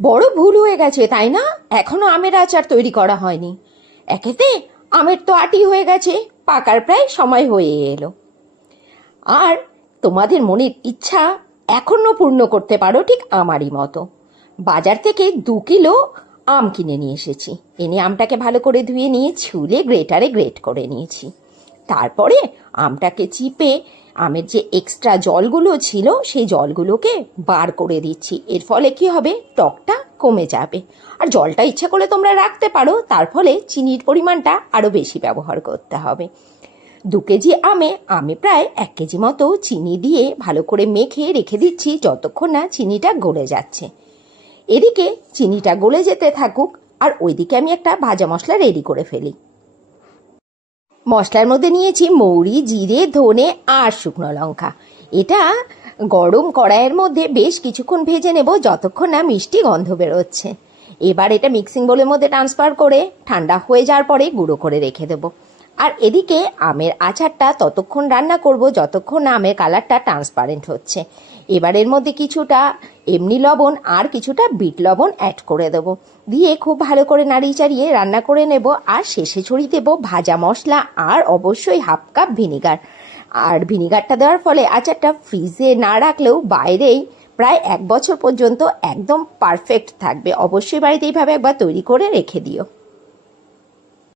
বড় ভুল হয়ে গেছে তাই না? এখনো আমের আচার তৈরি করা হয়নি। একেতে আমের তো আটি হয়ে গেছে, পাকার প্রায় সময় হয়ে এলো। আর তোমাদের মনের ইচ্ছা এখনো পূর্ণ করতে পারো ঠিক আমারই মতো। বাজার থেকে 2 কিলো আম কিনে নিয়ে এসেছি। এনে আমটাকে ভালো করে ধুয়ে নিয়ে ছুলে গ্রেটারে গ্রেট করে নিয়েছি। তারপরে আমটাকে চিপে আমের যে এক্সট্রা জলগুলো ছিল সেই জলগুলোকে বার করে দিচ্ছি। এর ফলে কি হবে, টকটা কমে যাবে। আর জলটা ইচ্ছা করলে তোমরা রাখতে পারো, তার ফলে চিনির পরিমাণটা আরও বেশি ব্যবহার করতে হবে। 2 কেজি আমি প্রায় 1 কেজি মতো চিনি দিয়ে ভালো করে মেখে রেখে দিচ্ছি যতক্ষণ না চিনিটা গলে যাচ্ছে। এদিকে চিনিটা গলে যেতে থাকুক, আর ওইদিকে আমি একটা ভাজা মশলা রেডি করে ফেলি। মশলার মধ্যে নিয়েছি মৌরি, জিরে, ধনে আর শুকনো লঙ্কা। এটা গরম কড়াইয়ের মধ্যে বেশ কিছুক্ষণ ভেজে নেব যতক্ষণ না মিষ্টি গন্ধ বেরোচ্ছে। এবার এটা মিক্সিং বোলের মধ্যে ট্রান্সফার করে ঠান্ডা হয়ে যাওয়ার পরে গুঁড়ো করে রেখে দেবো। আর এদিকে আমের আচারটা ততক্ষণ রান্না করব যতক্ষণ না আমের কালারটা ট্রান্সপারেন্ট হচ্ছে। এবার এর মধ্যে কিছুটা এমনি লবণ আর কিছুটা বিট লবণ অ্যাড করে দেব, দিয়ে খুব ভালো করে নাড়িয়ে চাড়িয়ে রান্না করে নেব। আর শেষে ছড়িয়ে দেব ভাজা মশলা আর অবশ্যই হাফ কাপ ভিনিগার। আর ভিনিগারটা দেওয়ার ফলে আচারটা ফ্রিজে না রাখলেও বাইরেই প্রায় 1 বছর পর্যন্ত একদম পারফেক্ট থাকবে। অবশ্যই বাড়িতে এইভাবে একবার তৈরি করে রেখে দিও।